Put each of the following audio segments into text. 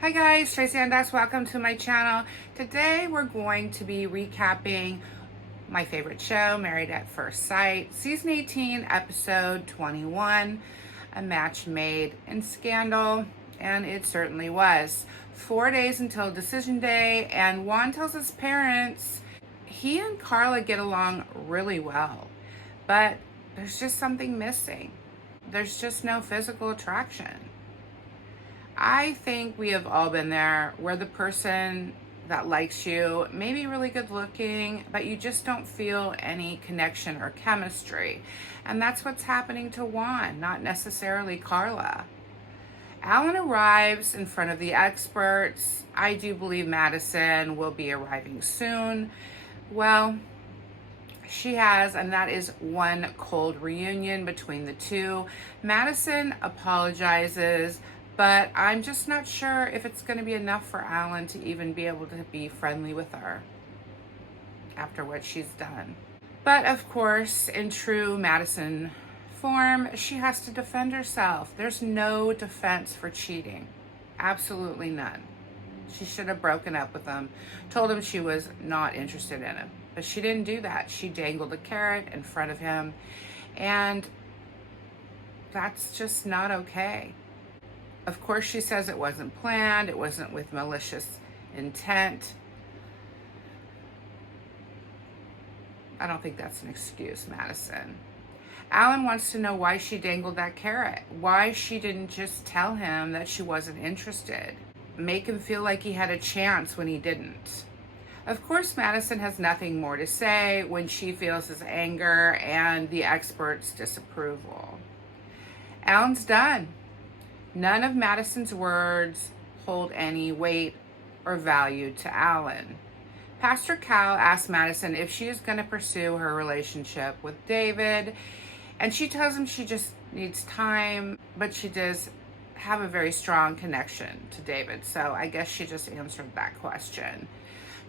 Hi guys, Tracy and Dax. Welcome to my channel. Today we're going to be recapping my favorite show, Married at First Sight, season 18, episode 21, a match made in scandal, and it certainly was. 4 days until decision day, and Juan tells his parents he and Carla get along really well, but there's just something missing. There's just no physical attraction. I think we have all been there where the person that likes you may be really good looking, but you just don't feel any connection or chemistry. And that's what's happening to Juan, not necessarily Carla. Alan arrives in front of the experts. I do believe Madison will be arriving soon. Well, she has, and that is one cold reunion between the two. Madison apologizes, but I'm just not sure if it's going to be enough for Alan to even be able to be friendly with her after what she's done. But of course, in true Madison form, she has to defend herself. There's no defense for cheating. Absolutely none. She should have broken up with him, told him she was not interested in him. But she didn't do that. She dangled a carrot in front of him, and that's just not okay. Of course, she says it wasn't planned, it wasn't with malicious intent. I don't think that's an excuse, Madison. Alan wants to know why she dangled that carrot, why she didn't just tell him that she wasn't interested, make him feel like he had a chance when he didn't. Of course, Madison has nothing more to say when she feels his anger and the experts' disapproval. Alan's done. None of Madison's words hold any weight or value to Alan. Pastor Cal asks Madison if she is going to pursue her relationship with David, and she tells him she just needs time, but she does have a very strong connection to David, so I guess she just answered that question.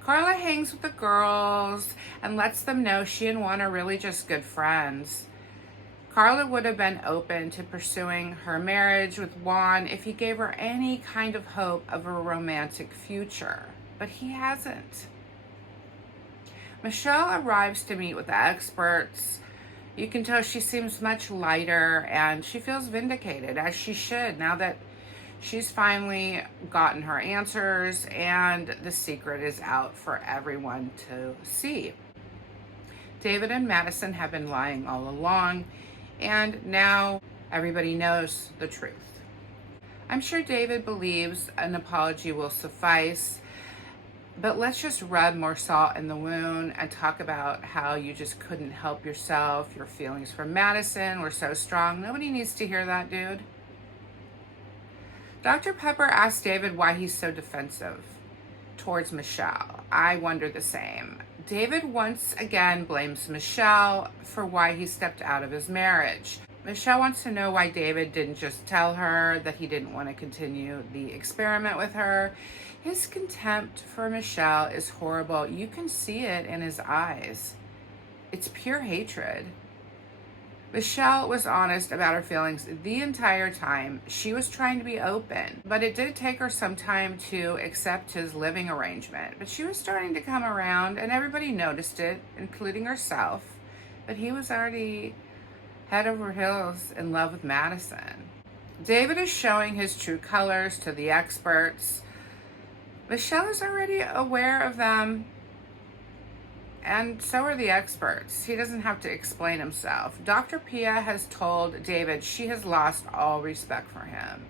Carla hangs with the girls and lets them know she and Juan are really just good friends. Carla would have been open to pursuing her marriage with Juan if he gave her any kind of hope of a romantic future, but he hasn't. Michelle arrives to meet with the experts. You can tell she seems much lighter and she feels vindicated, as she should, now that she's finally gotten her answers and the secret is out for everyone to see. David and Madison have been lying all along, and now everybody knows the truth. I'm sure David believes an apology will suffice, but let's just rub more salt in the wound and talk about how you just couldn't help yourself. Your feelings for Madison were so strong. Nobody needs to hear that, dude. Dr. Pepper asked David why he's so defensive towards Michelle. I wonder the same. David once again blames Michelle for why he stepped out of his marriage. Michelle wants to know why David didn't just tell her that he didn't want to continue the experiment with her. His contempt for Michelle is horrible. You can see it in his eyes. It's pure hatred. Michelle was honest about her feelings the entire time. She was trying to be open, but it did take her some time to accept his living arrangement. But she was starting to come around, and everybody noticed it, including herself. But he was already head over heels in love with Madison. David is showing his true colors to the experts. Michelle is already aware of them, and so are the experts. He doesn't have to explain himself. Dr. Pia has told David she has lost all respect for him.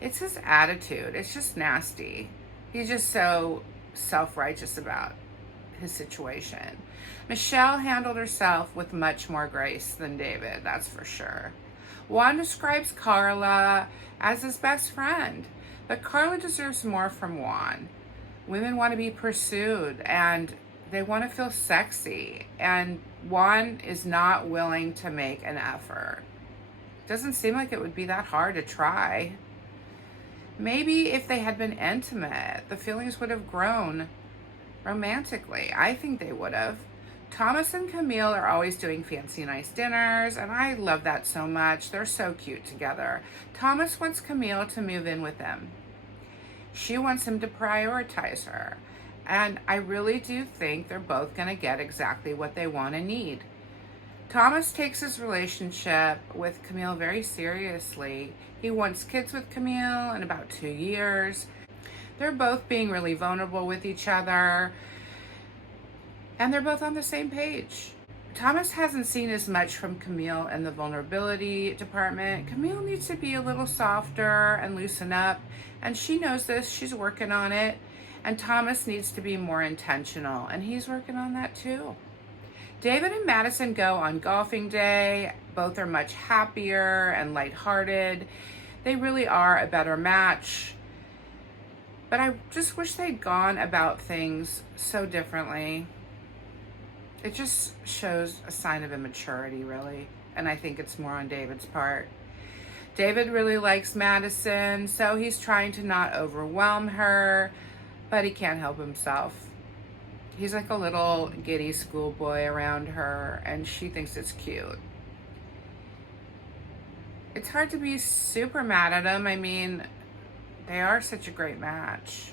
It's his attitude. It's just nasty. He's just so self-righteous about his situation. Michelle handled herself with much more grace than David, that's for sure. Juan describes Carla as his best friend, but Carla deserves more from Juan. Women want to be pursued, and they want to feel sexy, and Juan is not willing to make an effort. Doesn't seem like it would be that hard to try. Maybe if they had been intimate, the feelings would have grown romantically. I think they would have. Thomas and Camille are always doing fancy nice dinners, and I love that so much. They're so cute together. Thomas wants Camille to move in with him. She wants him to prioritize her. And I really do think they're both going to get exactly what they want and need. Thomas takes his relationship with Camille very seriously. He wants kids with Camille in about 2 years. They're both being really vulnerable with each other, and they're both on the same page. Thomas hasn't seen as much from Camille in the vulnerability department. Camille needs to be a little softer and loosen up, and she knows this. She's working on it. And Thomas needs to be more intentional, and he's working on that too. David and Madison go on golfing day. Both are much happier and lighthearted. They really are a better match. But I just wish they'd gone about things so differently. It just shows a sign of immaturity, really. And I think it's more on David's part. David really likes Madison, so he's trying to not overwhelm her, but he can't help himself. He's like a little giddy schoolboy around her, and she thinks it's cute. It's hard to be super mad at him. I mean, they are such a great match.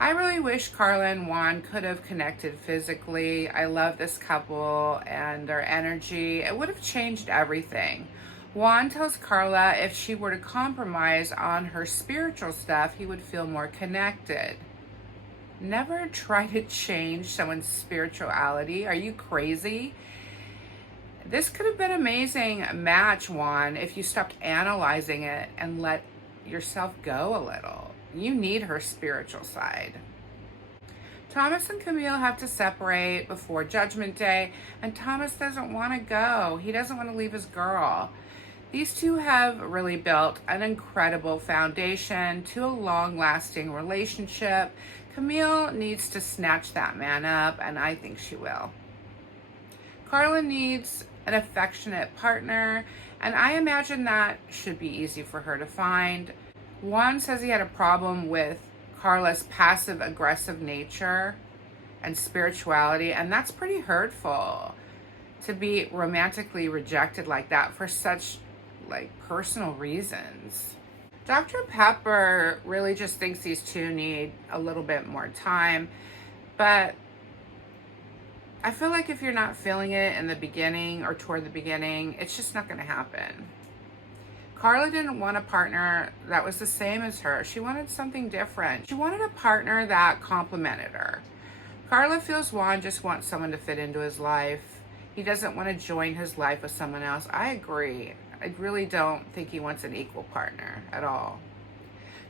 I really wish Carla and Juan could have connected physically. I love this couple and their energy. It would have changed everything. Juan tells Carla if she were to compromise on her spiritual stuff, he would feel more connected. Never try to change someone's spirituality. Are you crazy? This could have been an amazing match, Juan, if you stopped analyzing it and let yourself go a little. You need her spiritual side. Thomas and Camille have to separate before Judgment Day, and Thomas doesn't want to go. He doesn't want to leave his girl. These two have really built an incredible foundation to a long-lasting relationship. Camille needs to snatch that man up, and I think she will. Carla needs an affectionate partner, and I imagine that should be easy for her to find. Juan says he had a problem with Carla's passive-aggressive nature and spirituality, and that's pretty hurtful to be romantically rejected like that for such personal reasons. Dr. Pepper really just thinks these two need a little bit more time, but I feel like if you're not feeling it in the beginning or toward the beginning, it's just not going to happen. Carla didn't want a partner that was the same as her. She wanted something different. She wanted a partner that complemented her. Carla feels Juan just wants someone to fit into his life. He doesn't want to join his life with someone else. I agree. I really don't think he wants an equal partner at all.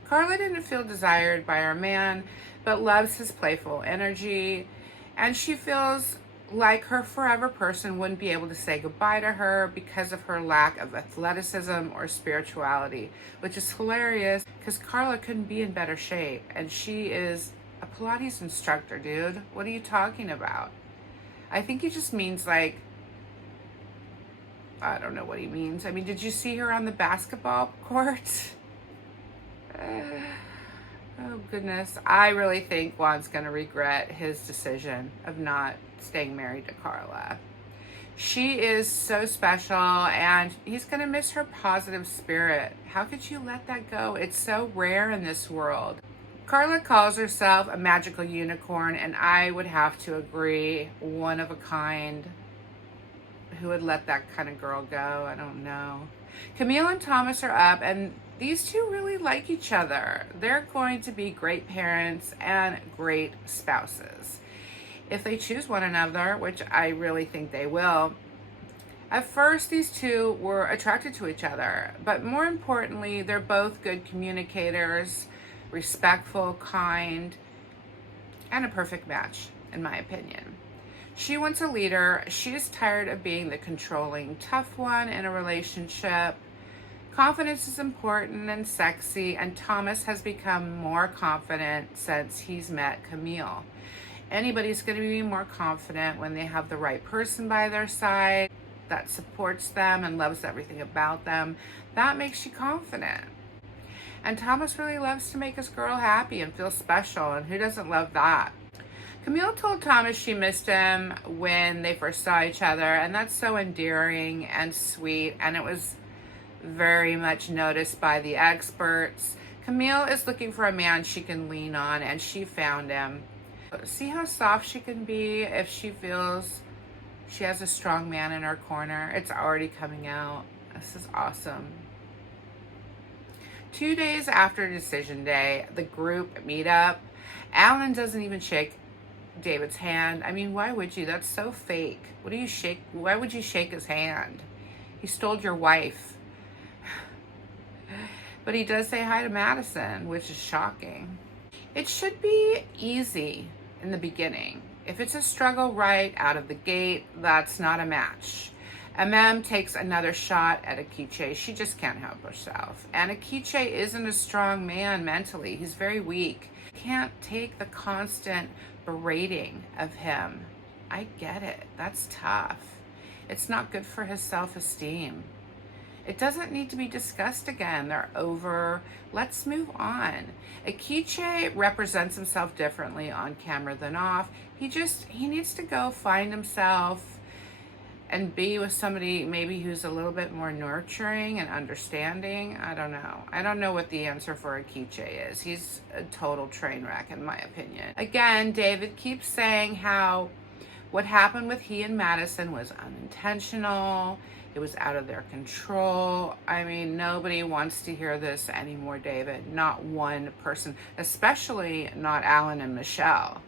Carla didn't feel desired by her man, but loves his playful energy, and she feels like her forever person wouldn't be able to say goodbye to her because of her lack of athleticism or spirituality, which is hilarious because Carla couldn't be in better shape, and she is a Pilates instructor, dude. What are you talking about? I think he just means I don't know what he means. I mean, did you see her on the basketball court? Oh, goodness. I really think Juan's going to regret his decision of not staying married to Carla. She is so special, and he's going to miss her positive spirit. How could you let that go? It's so rare in this world. Carla calls herself a magical unicorn, and I would have to agree, one of a kind. Who would let that kind of girl go? I don't know. Camille and Thomas are up, and these two really like each other. They're going to be great parents and great spouses if they choose one another, which I really think they will. At first, these two were attracted to each other, but more importantly, they're both good communicators, respectful, kind, and a perfect match, in my opinion. She wants a leader. She is tired of being the controlling, tough one in a relationship. Confidence is important and sexy, and Thomas has become more confident since he's met Camille. Anybody's going to be more confident when they have the right person by their side that supports them and loves everything about them. That makes you confident. And Thomas really loves to make his girl happy and feel special, and who doesn't love that? Camille told Thomas she missed him when they first saw each other, and that's so endearing and sweet, and it was very much noticed by the experts. Camille is looking for a man she can lean on, and she found him. See how soft she can be if she feels she has a strong man in her corner? It's already coming out. This is awesome. 2 days after decision day, the group meet up. Alan doesn't even shake David's hand. I mean, why would you? That's so fake. What do you shake? Why would you shake his hand? He stole your wife. But he does say hi to Madison, which is shocking. It should be easy in the beginning. If it's a struggle right out of the gate, that's not a match. Takes another shot at Akiche. She just can't help herself. And Akiche isn't a strong man mentally. He's very weak. Can't take the constant berating of him. I get it. That's tough. It's not good for his self-esteem. It doesn't need to be discussed again. They're over. Let's move on. Akiche represents himself differently on camera than off. He needs to go find himself and be with somebody maybe who's a little bit more nurturing and understanding. I don't know. I don't know what the answer for Akiche is. He's a total train wreck in my opinion. Again, David keeps saying how what happened with he and Madison was unintentional. It was out of their control. I mean, nobody wants to hear this anymore, David. Not one person, especially not Alan and Michelle.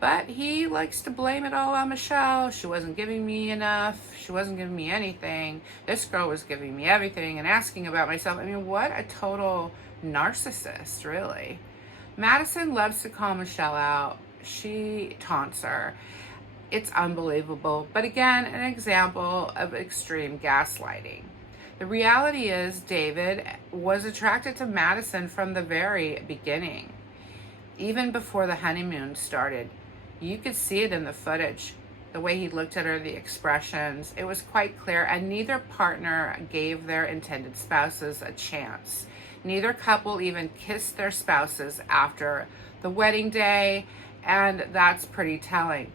But he likes to blame it all on Michelle. She wasn't giving me enough. She wasn't giving me anything. This girl was giving me everything and asking about myself. I mean, what a total narcissist, really. Madison loves to call Michelle out. She taunts her. It's unbelievable. But again, an example of extreme gaslighting. The reality is David was attracted to Madison from the very beginning. Even before the honeymoon started. You could see it in the footage. The way he looked at her, the expressions. It was quite clear, and neither partner gave their intended spouses a chance. Neither couple even kissed their spouses after the wedding day, and that's pretty telling.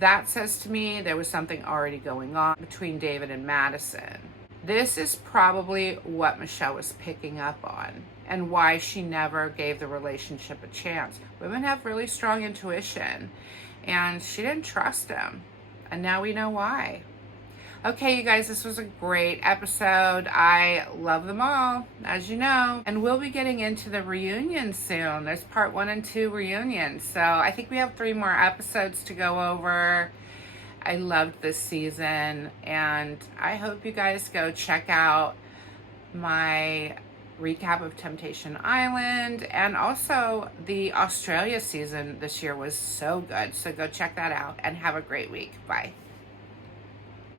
That says to me there was something already going on between David and Madison. This is probably what Michelle was picking up on and why she never gave the relationship a chance. Women have really strong intuition, and she didn't trust him. And now we know why. Okay, you guys, this was a great episode. I love them all, as you know. And we'll be getting into the reunion soon. There's part 1 and 2 reunions. So I think we have 3 more episodes to go over. I loved this season, and I hope you guys go check out my recap of Temptation Island, and also the Australia season this year was so good. So go check that out and have a great week. Bye.